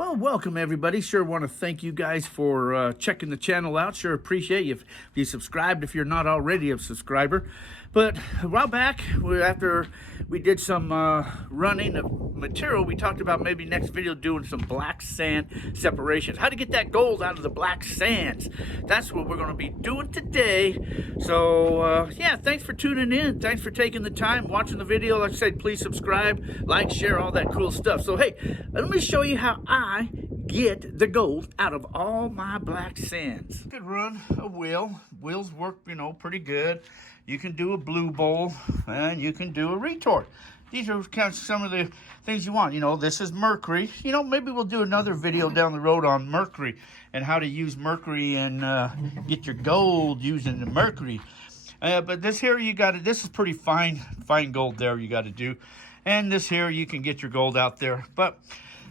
Well, welcome everybody. Sure want to thank you guys for checking the channel out. Sure appreciate you if you subscribed if you're not already a subscriber. But a while back, after we did some running of material, we talked about maybe next video doing some black sand separations. How to get that gold out of the black sands. That's what we're going to be doing today. So yeah, thanks for tuning in. Thanks for taking the time, watching the video. Like I said, please subscribe, like, share, all that cool stuff. So hey, let me show you how I get the gold out of all my black sands. You could run a wheel. Wheels work, pretty good. You can do a blue bowl and you can do a retort. These are kind of some of the things you want. This is mercury. Maybe we'll do another video down the road on mercury and how to use mercury and get your gold using the mercury. But this here, this is pretty fine gold there you got to do. And this here, you can get your gold out there. But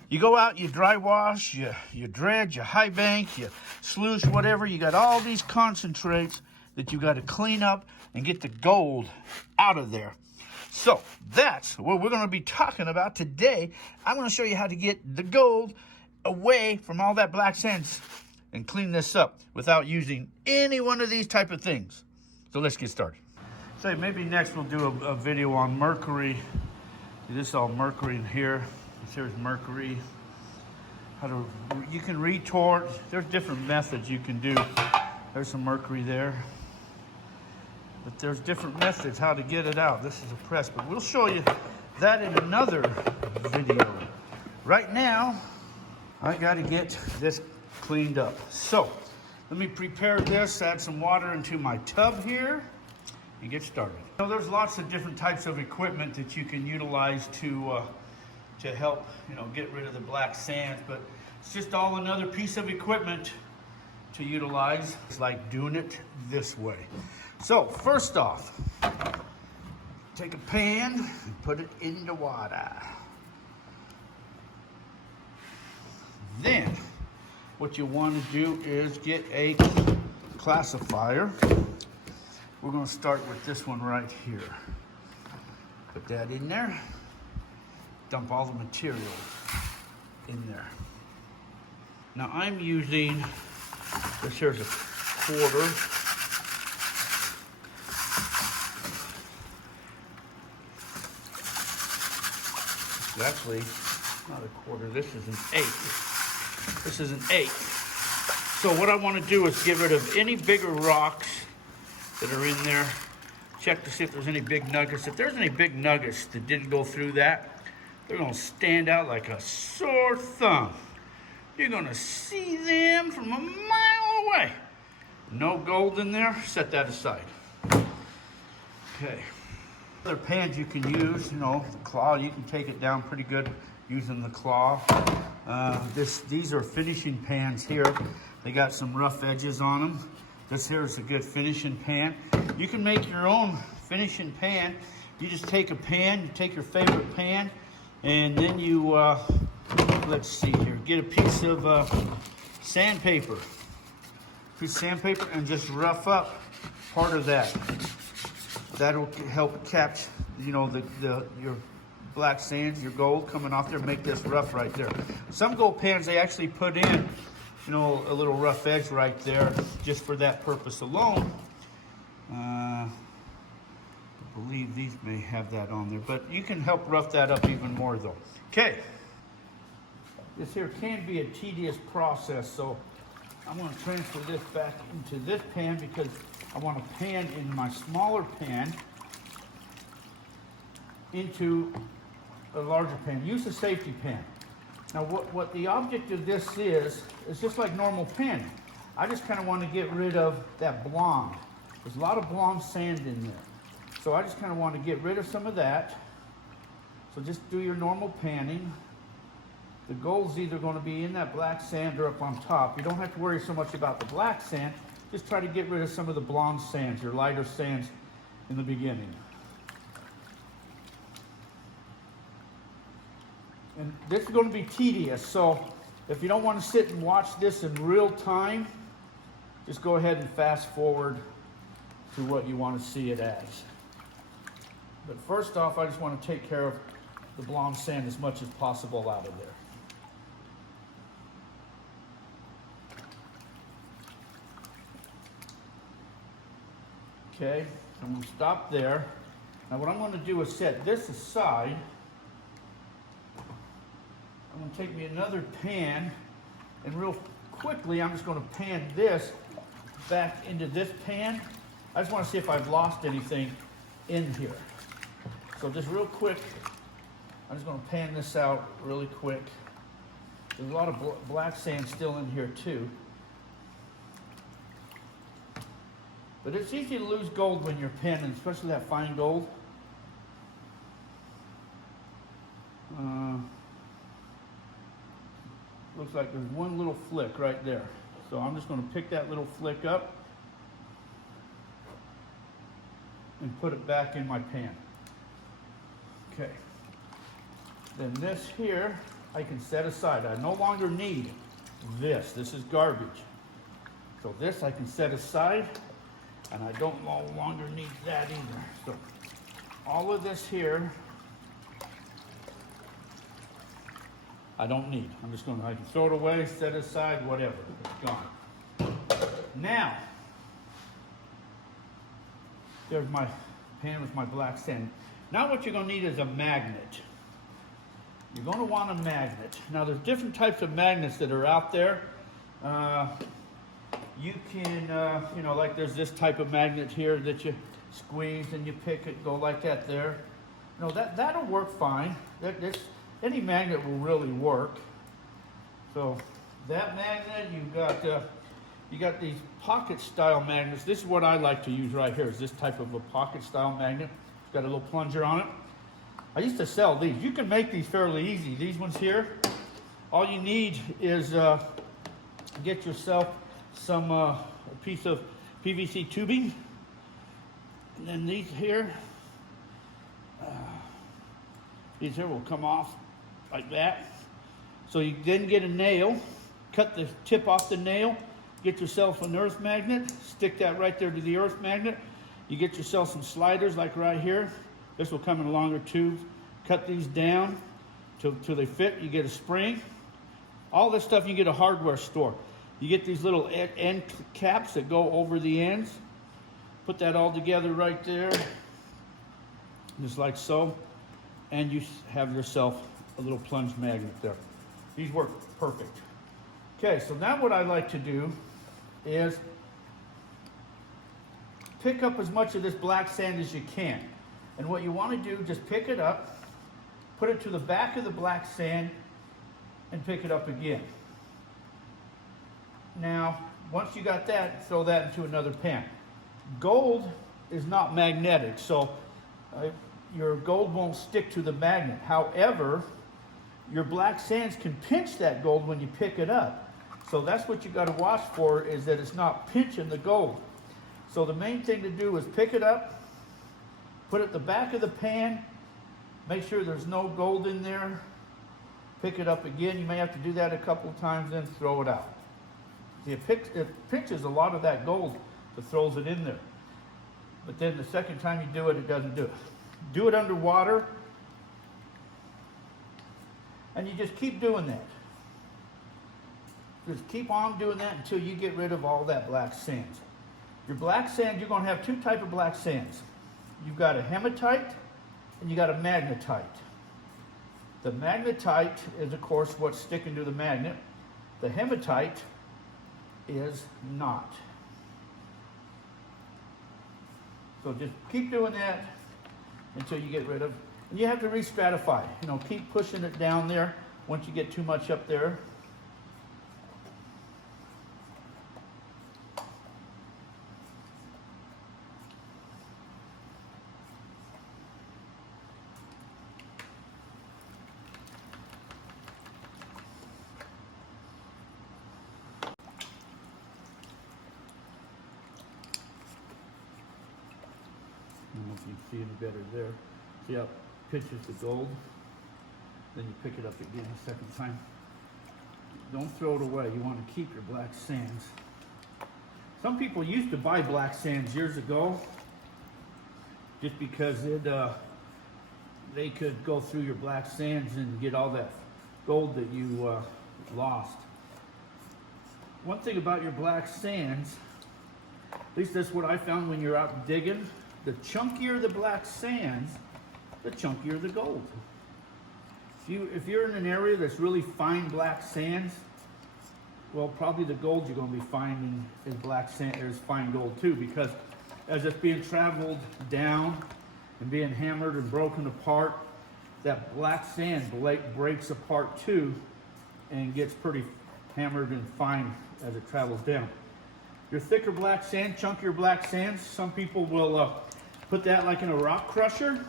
you go out, you dry wash, you dredge, you high bank, you sluice, whatever. You got all these concentrates that you got to clean up and get the gold out of there. So that's what we're going to be talking about today. I'm going to show you how to get the gold away from all that black sands and clean this up without using any one of these type of things. So let's get started. So maybe next we'll do a video on mercury. This is all mercury in here. Here's mercury. You can retort. There's different methods you can do. There's some mercury there. But there's different methods how to get it out. This is a press, but we'll show you that in another video. Right now, I got to get this cleaned up. So let me prepare this, add some water into my tub here, and get started. There's lots of different types of equipment that you can utilize to help, get rid of the black sand, but it's just all another piece of equipment to utilize. It's like doing it this way. So first off, take a pan and put it in the water. Then what you want to do is get a classifier. We're going to start with this one right here. Put that in there. Dump all the material in there. Now I'm using, this here's a quarter. It's actually not a quarter, this is an eighth. This is an eighth. So what I want to do is get rid of any bigger rocks that are in there. Check to see if there's any big nuggets. If there's any big nuggets that didn't go through that, they're going to stand out like a sore thumb. You're going to see them from a mile away. No gold in there, set that aside. Okay. Other pans you can use, the claw, you can take it down pretty good using the claw. These are finishing pans here. They got some rough edges on them. This here is a good finishing pan. You can make your own finishing pan. You just take a pan, you take your favorite pan, and then you, let's see here, get a piece of sandpaper. Piece of sandpaper and just rough up part of that. That'll help catch, your black sands, your gold coming off there, make this rough right there. Some gold pans, they actually put in, a little rough edge right there just for that purpose alone. I believe these may have that on there, but you can help rough that up even more though. Okay. This here can be a tedious process, so I'm going to transfer this back into this pan because I want to pan in my smaller pan into a larger pan. Use a safety pan. Now what the object of this is just like normal panning. I just kind of want to get rid of that blonde. There's a lot of blonde sand in there. So I just kind of want to get rid of some of that. So just do your normal panning. The gold's either going to be in that black sand or up on top. You don't have to worry so much about the black sand. Just try to get rid of some of the blonde sands, your lighter sands in the beginning. And this is going to be tedious, so if you don't want to sit and watch this in real time, just go ahead and fast forward to what you want to see it as. But first off, I just want to take care of the blonde sand as much as possible out of there. Okay, I'm going to stop there. Now what I'm going to do is set this aside. I'm going to take me another pan, and real quickly I'm just going to pan this back into this pan. I just want to see if I've lost anything in here. So just real quick, I'm just going to pan this out really quick. There's a lot of black sand still in here too. But it's easy to lose gold when you're panning, especially that fine gold. Looks like there's one little flick right there. So I'm just going to pick that little flick up and put it back in my pan. Okay. Then this here, I can set aside. I no longer need this. This is garbage. So this I can set aside, and I don't no longer need that either. So all of this here, I don't need. I can throw it away, set it aside, whatever. It's gone. Now, there's my pan with my black sand. Now what you're going to need is a magnet. You're going to want a magnet. Now there's different types of magnets that are out there. You can, like there's this type of magnet here that you squeeze and you pick it, go like that there. That'll work fine. Any magnet will really work. So that magnet, you got these pocket style magnets. This is what I like to use right here, is this type of a pocket style magnet. It's got a little plunger on it. I used to sell these. You can make these fairly easy. These ones here, all you need is get yourself some a piece of PVC tubing. And then these here will come off like that. So you then get a nail, cut the tip off the nail, get yourself an earth magnet, stick that right there to the earth magnet. You get yourself some sliders like right here. This will come in a longer tube. Cut these down till they fit. You get a spring. All this stuff you get at a hardware store. You get these little end caps that go over the ends. Put that all together right there, just like so. And you have yourself a little plunge magnet there. These work perfect. Okay, so now what I like to do is pick up as much of this black sand as you can. And what you want to do, just pick it up, put it to the back of the black sand, and pick it up again. Now, once you got that, throw that into another pan. Gold is not magnetic, so your gold won't stick to the magnet. However, your black sands can pinch that gold when you pick it up. So that's what you got to watch for, is that it's not pinching the gold. So the main thing to do is pick it up, put it at the back of the pan, make sure there's no gold in there, pick it up again. You may have to do that a couple of times, then throw it out. It pinches a lot of that gold that throws it in there. But then the second time you do it, it doesn't do it. Do it underwater, and you just keep doing that. Just keep on doing that until you get rid of all that black sand. Your black sand, you're going to have two types of black sands. You've got a hematite and you got a magnetite. The magnetite is, of course, what's sticking to the magnet. The hematite is not. So just keep doing that until you get rid of. And you have to re-stratify. Keep pushing it down there once you get too much up there. I don't know if you can see any better there. See how it pitches the gold? Then you pick it up again a second time. Don't throw it away. You want to keep your black sands. Some people used to buy black sands years ago just because they could go through your black sands and get all that gold that you lost. One thing about your black sands At least that's what I found when you're out digging. The chunkier the black sands, the chunkier the gold. If you're in an area that's really fine black sands, well, probably the gold you're going to be finding is black sand, is fine gold too, because as it's being traveled down and being hammered and broken apart, that black sand breaks apart too and gets pretty hammered and fine as it travels down. Your thicker black sand, chunkier black sands, some people will put that like in a rock crusher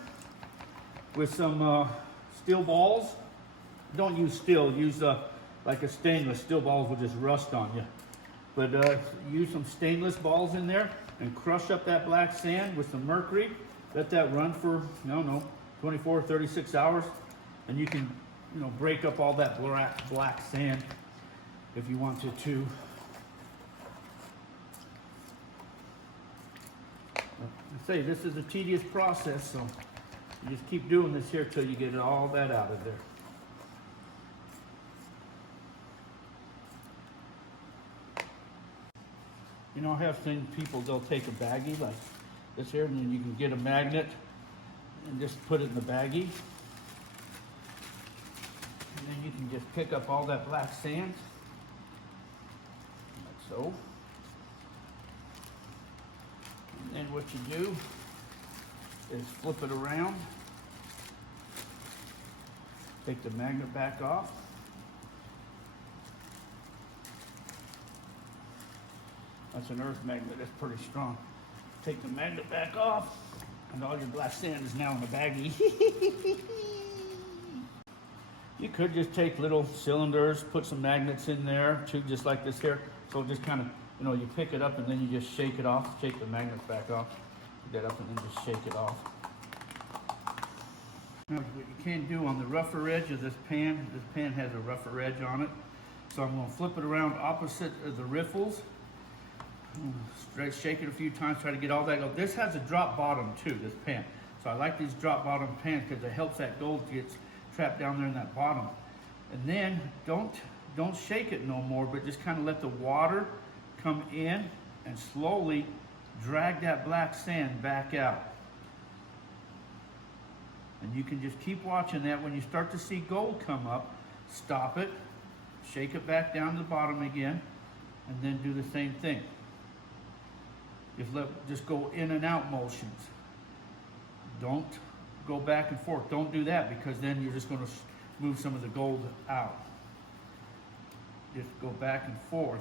with some steel balls. Don't use steel, use like a stainless. Steel balls will just rust on you. But use some stainless balls in there and crush up that black sand with some mercury. Let that run for, I don't know, 24, 36 hours. And you can, break up all that black sand if you wanted to. I say this is a tedious process, so you just keep doing this here till you get all that out of there. I have seen people, they'll take a baggie like this here, and then you can get a magnet and just put it in the baggie. And then you can just pick up all that black sand, like so. And then what you do is flip it around, take the magnet back off. That's an earth magnet, that's pretty strong. Take the magnet back off, and all your black sand is now in the baggie. You could just take little cylinders, put some magnets in there too, just like this here. So just kind of, you pick it up and then you just shake it off, shake the magnets back off. Pick that up and then just shake it off. Now what you can do on the rougher edge of this pan has a rougher edge on it. So I'm going to flip it around opposite of the riffles. Straight shake it a few times, try to get all that gold. This has a drop bottom too, this pan. So I like these drop bottom pans because it helps that gold get trapped down there in that bottom. And then don't shake it no more, but just kind of let the water come in and slowly drag that black sand back out. And you can just keep watching that. When you start to see gold come up, stop it, shake it back down to the bottom again, and then do the same thing. Just go in and out motions. Don't go back and forth. Don't do that, because then you're just going to move some of the gold out. Just go back and forth,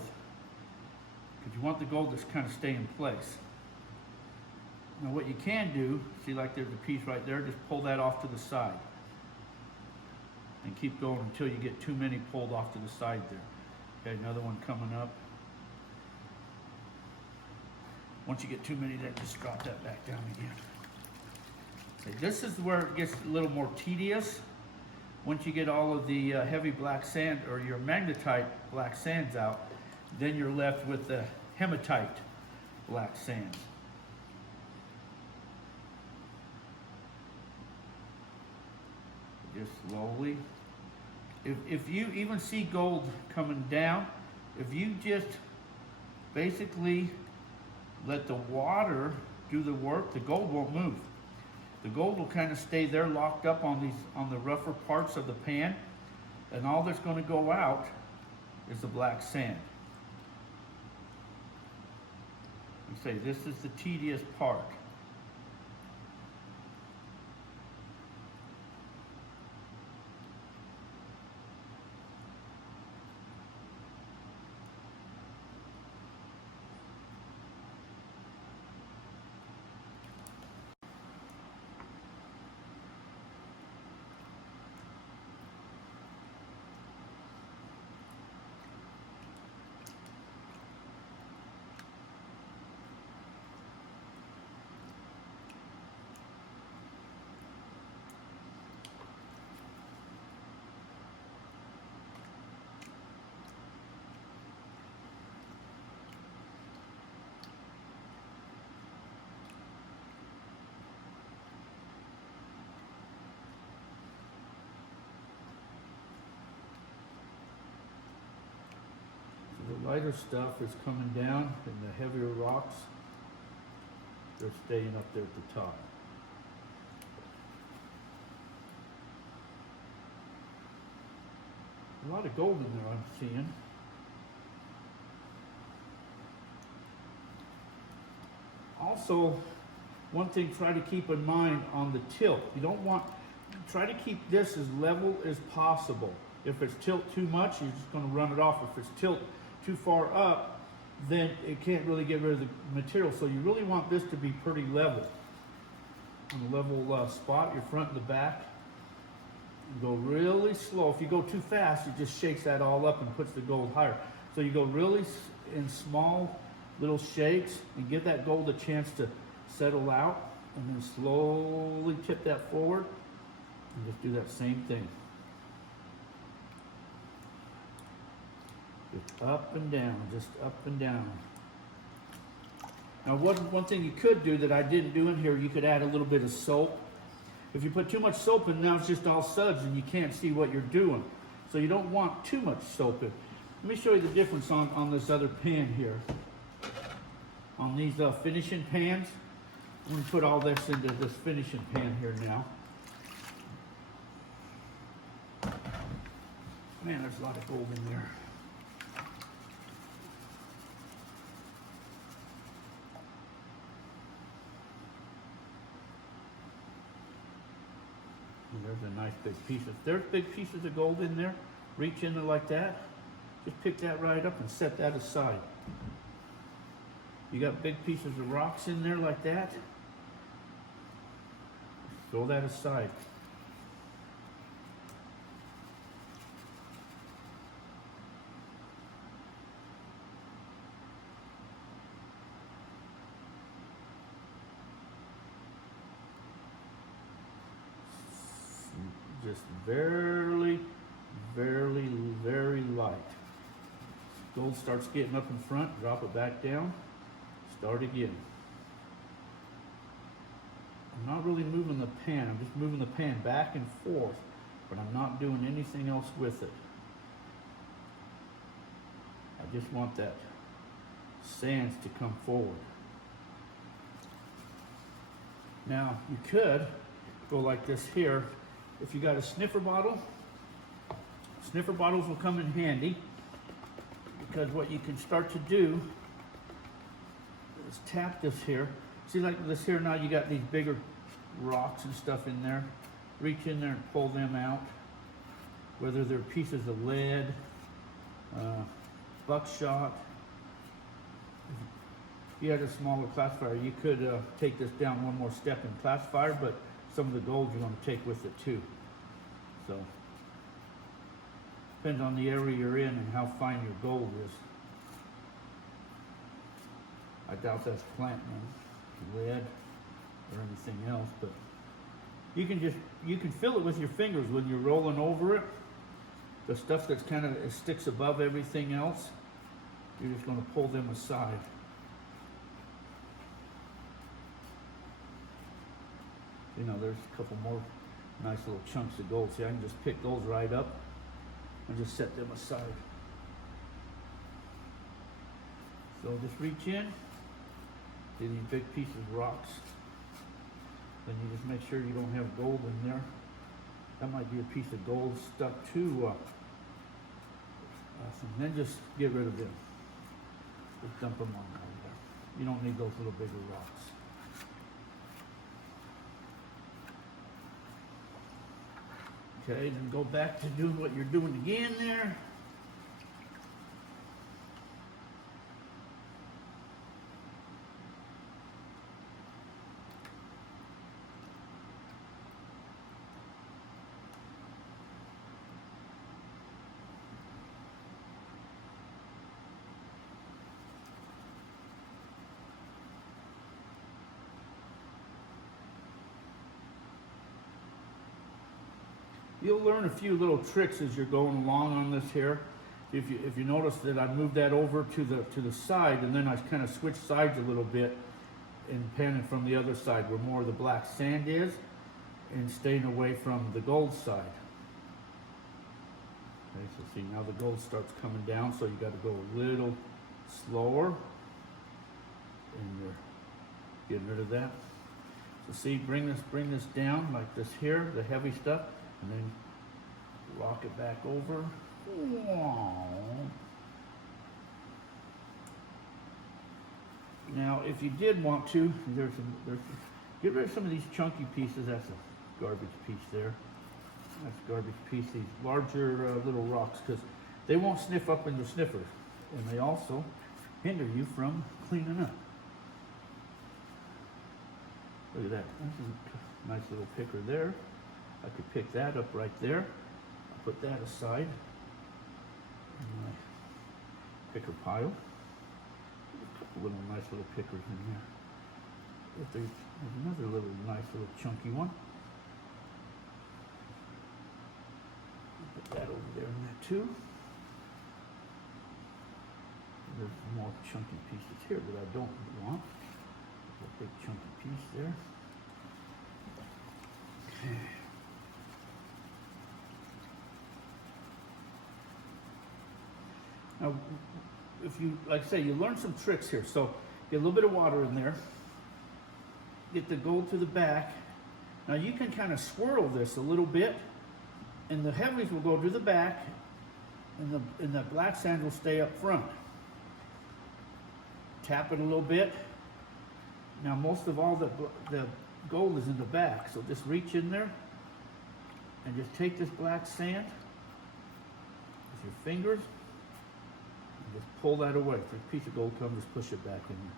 because you want the gold to kind of stay in place. Now what you can do, see, like there's a piece right there, just pull that off to the side. And keep going until you get too many pulled off to the side there. Okay, another one coming up. Once you get too many, then just drop that back down again. Okay, this is where it gets a little more tedious. Once you get all of the heavy black sand or your magnetite black sands out, then you're left with the hematite black sands. Just slowly. If you even see gold coming down, if you just basically let the water do the work, the gold won't move. The gold will kind of stay there locked up on the rougher parts of the pan, and all that's going to go out is the black sand. You say this is the tedious part. The lighter stuff is coming down, and the heavier rocks they're staying up there at the top. A lot of gold in there I'm seeing. Also, one thing try to keep in mind on the tilt. You don't want, try to keep this as level as possible. If it's tilt too much, you're just going to run it off. If it's tilt too far up, then it can't really get rid of the material. So you really want this to be pretty level. On a level spot, your front and the back. You go really slow. If you go too fast, it just shakes that all up and puts the gold higher. So you go really in small little shakes and give that gold a chance to settle out, and then slowly tip that forward and just do that same thing. Just up and down, just up and down. Now one thing you could do that I didn't do in here, you could add a little bit of soap. If you put too much soap in, now it's just all suds and you can't see what you're doing. So you don't want too much soap in. Let me show you the difference on this other pan here. On these finishing pans, I'm going to put all this into this finishing pan here now. Man, there's a lot of gold in there. And there's a nice big piece. If there's big pieces of gold in there, reach in there like that. Just pick that right up and set that aside. You got big pieces of rocks in there like that. Throw that aside. Just very, very, very light. Gold starts getting up in front, drop it back down, start again. I'm not really moving the pan, I'm just moving the pan back and forth, but I'm not doing anything else with it. I just want that sands to come forward. Now, you could go like this here. If you got a sniffer bottle, sniffer bottles will come in handy, because what you can start to do is tap this here. See, like this here now, you got these bigger rocks and stuff in there. Reach in there and pull them out, whether they're pieces of lead, buckshot. If you had a smaller classifier, you could take this down one more step in classifier, but some of the gold you're going to take with it too. So, depends on the area you're in and how fine your gold is. I doubt that's platinum, lead, or anything else, but you can feel it with your fingers when you're rolling over it. The stuff that's kind of, it sticks above everything else, you're just going to pull them aside. You know, there's a couple more nice little chunks of gold. See, I can just pick those right up and just set them aside. So just reach in, see these big pieces of rocks. Then you just make sure you don't have gold in there. That might be a piece of gold stuck to and then just get rid of them. Just dump them on out there. You don't need those little bigger rocks. Okay, then go back to doing what you're doing again there. You'll learn a few little tricks as you're going along on this here. If you notice that I moved that over to the side, and then I kind of switched sides a little bit and panning from the other side where more of the black sand is, and staying away from the gold side. Okay, so see, now the gold starts coming down, so you got to go a little slower, and you're Get rid of that. So see, bring this down like this here, the heavy stuff, and then rock it back over. Now, if you did want to, get rid of some of these chunky pieces. That's a garbage piece there. That's a garbage piece. These larger little rocks, because they won't sniff up in the sniffer, and they also hinder you from cleaning up. Look at that. This is a nice little picker there. I could pick that up right there. I'll put that aside in my picker pile. A couple little nice little pickers in there. If there's another little nice little chunky one. Put that over there in there too. There's more chunky pieces here that I don't want. A big chunky piece there. Okay. Now, if you, like I say, you learn some tricks here. So get a little bit of water in there. Get the gold to the back. Now you can kind of swirl this a little bit, and the heavies will go to the back, and the black sand will stay up front. Tap it a little bit. Now most of all the gold is in the back, so just reach in there and just take this black sand with your fingers and just pull that away. If a piece of gold comes, just push it back in there.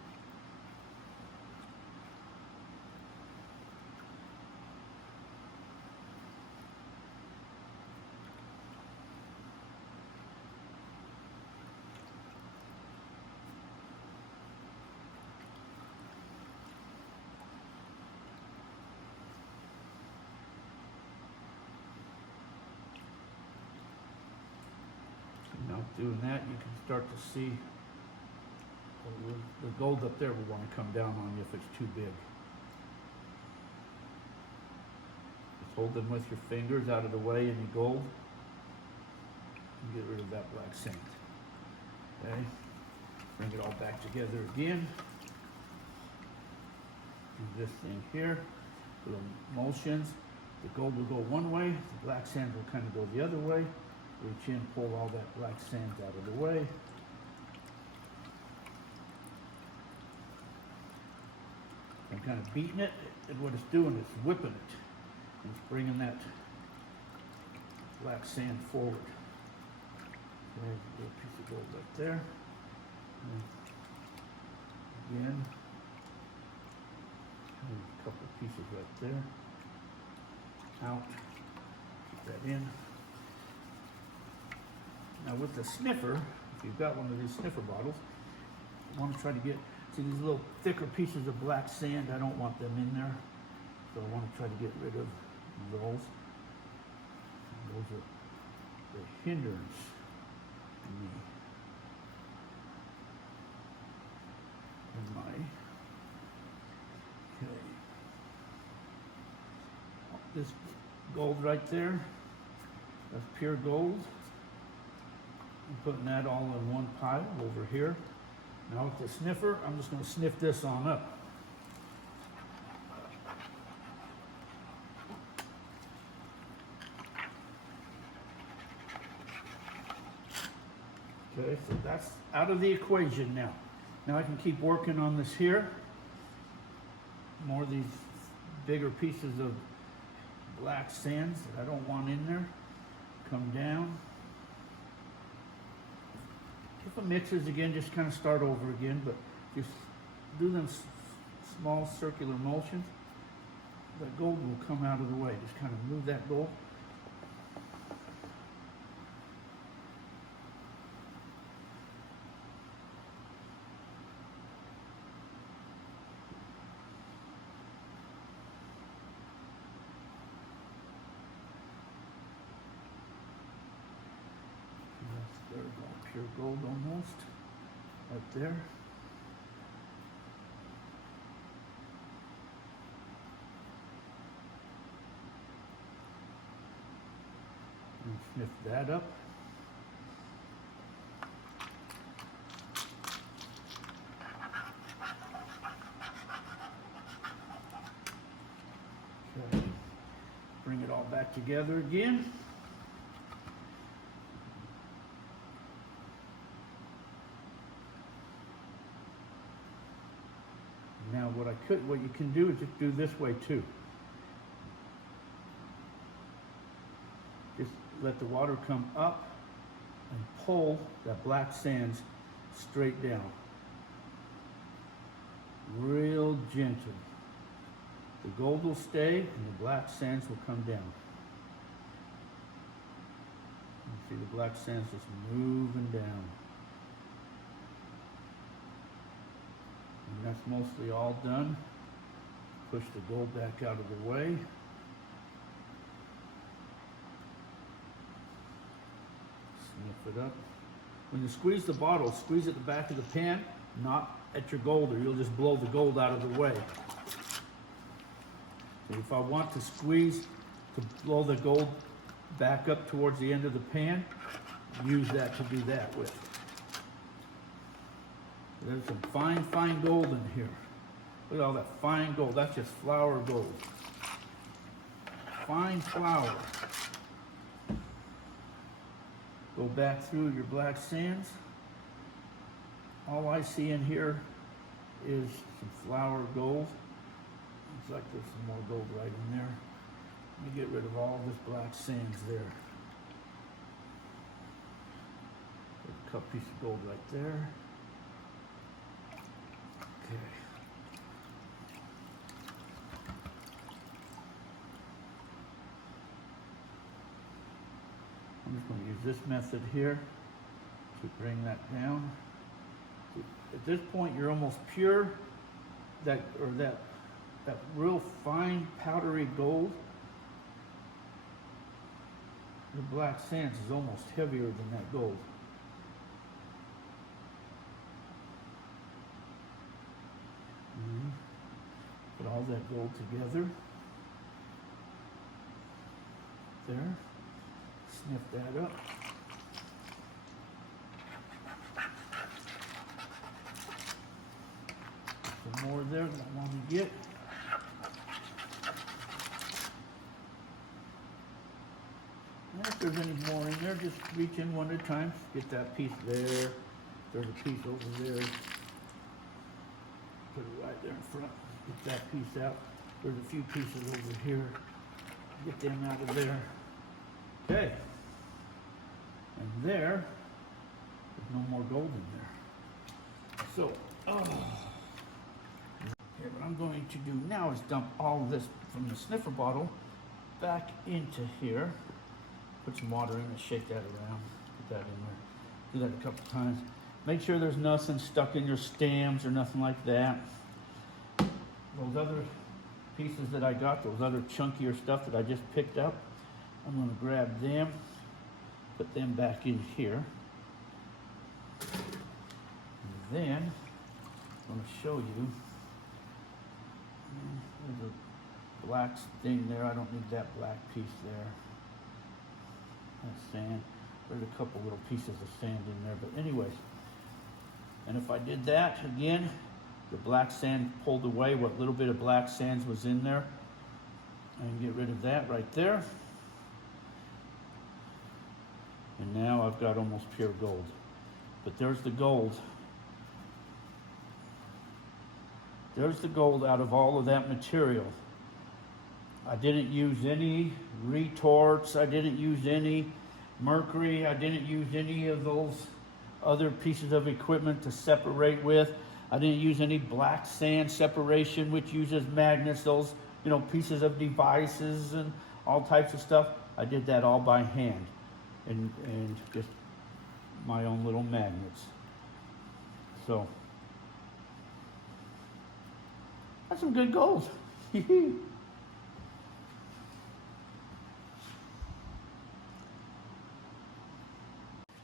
Now doing that, you can start to see the gold up there will want to come down on you if it's too big. Just hold them with your fingers out of the way, any gold, and get rid of that black sand. Okay, bring it all back together again. Do this thing here, little motions. The gold will go one way, the black sand will kind of go the other way. Reach in, pull all that black sand out of the way. I'm kind of beating it, and what it's doing is whipping it. It's bringing that black sand forward. There's a little piece of gold right there. And again, and a couple of pieces right there. Out, keep that in. Now with the sniffer, if you've got one of these sniffer bottles, you want to try to get, see these little thicker pieces of black sand, I don't want them in there. So I want to try to get rid of those. And those are the hindrance to me. In my, okay. This gold right there, that's pure gold. I'm putting that all in one pile over here. Now with the sniffer, I'm just going to sniff this on up. Okay, so that's out of the equation now. Now I can keep working on this here. More of these bigger pieces of black sands that I don't want in there. Come down. If it mixes again, just kind of start over again, but just do them small circular motions. That gold will come out of the way. Just kind of move that gold. There's all pure gold almost, right there. And sniff that up. back together again. Now what you can do is just do this way too. Just let the water come up and pull that black sands straight down. Real gentle. The gold will stay and the black sands will come down. You see the black sands just moving down. And that's mostly all done. Push the gold back out of the way. Sniff it up. When you squeeze the bottle, squeeze at the back of the pan, not at your gold, or you'll just blow the gold out of the way. So if I want to squeeze to blow the gold back up towards the end of the pan, use that to do that with. There's some fine, fine gold in here. Look at all that fine gold. That's just flour gold. Fine flour. Go back through your black sands. All I see in here is some flour gold. Looks like there's some more gold right in there. Let me get rid of all this black sands there. There's a cup piece of gold right there. Okay. I'm just going to use this method here to bring that down. At this point, you're almost pure. That real fine powdery gold. The black sands is almost heavier than that gold. Put all that gold together. There. Sniff that up. Some more there that I want to get. And if there's any more in there, just reach in one at a time. Get that piece there. There's a piece over there. Put it right there in front. Get that piece out. There's a few pieces over here. Get them out of there. Okay. And there's no more gold in there. So, okay, what I'm going to do now is dump all this from the sniffer bottle back into here. Put some water in and shake that around. Put that in there. Do that a couple times. Make sure there's nothing stuck in your stems or nothing like that. Those other pieces that I got, those other chunkier stuff that I just picked up, I'm going to grab them, put them back in here. And then I'm going to show you, there's a black thing there. I don't need that black piece there. That's sand. There's a couple little pieces of sand in there, but anyways. And if I did that again, the black sand pulled away what little bit of black sands was in there. And get rid of that right there. And now I've got almost pure gold. But there's the gold. There's the gold out of all of that material. I didn't use any retorts. I didn't use any mercury. I didn't use any of those other pieces of equipment to separate with. I didn't use any black sand separation, which uses magnets, those, pieces of devices and all types of stuff. I did that all by hand and just my own little magnets. So, that's some good gold. If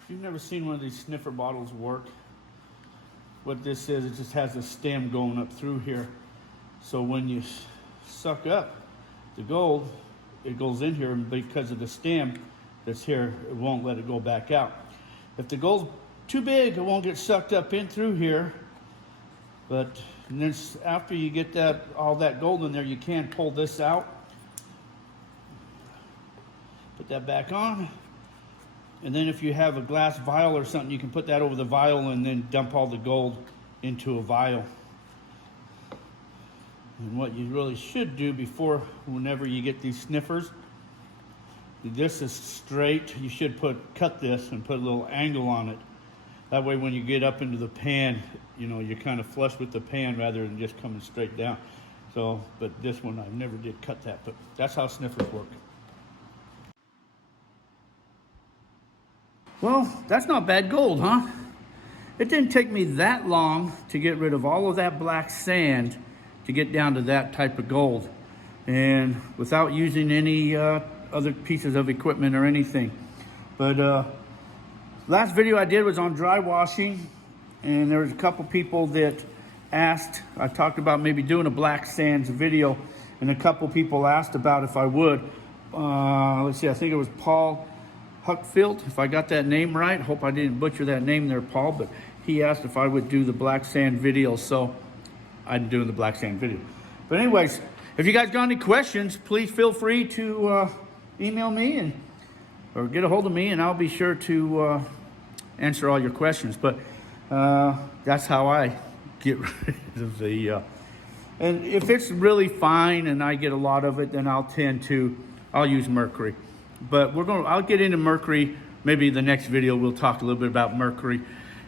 you've never seen one of these sniffer bottles work, what this is, it just has a stem going up through here. So when you suck up the gold, it goes in here, and because of the stem that's here, it won't let it go back out. If the gold's too big, it won't get sucked up in through here. But then after you get all that gold in there, you can pull this out. Put that back on. And then if you have a glass vial or something, you can put that over the vial and then dump all the gold into a vial. And what you really should do before, whenever you get these sniffers, this is straight. You should cut this and put a little angle on it. That way when you get up into the pan, you know, you're kind of flush with the pan rather than just coming straight down. So, but this one, I never did cut that, but that's how sniffers work. Well, that's not bad gold, huh? It didn't take me that long to get rid of all of that black sand to get down to that type of gold. And without using any other pieces of equipment or anything. But last video I did was on dry washing, and there was a couple people that asked, I talked about maybe doing a black sands video, and a couple people asked about if I would. Let's see, I think it was Paul Huckfield, if I got that name right. Hope I didn't butcher that name there, Paul, but he asked if I would do the black sand video, so I'm doing the black sand video. But anyways, if you guys got any questions, please feel free to email me or get a hold of me, and I'll be sure to answer all your questions. But that's how I get rid of the, and if it's really fine and I get a lot of it, then I'll use mercury. But I'll get into mercury, maybe the next video we'll talk a little bit about mercury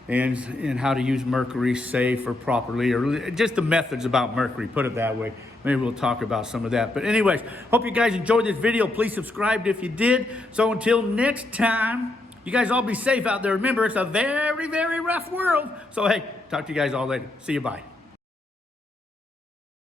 and how to use mercury safe or properly, or just the methods about mercury, put it that way. Maybe we'll talk about some of that. But anyways, hope you guys enjoyed this video. Please subscribe if you did. So until next time, you guys all be safe out there. Remember, it's a very, very rough world. So hey, talk to you guys all later. See you, bye.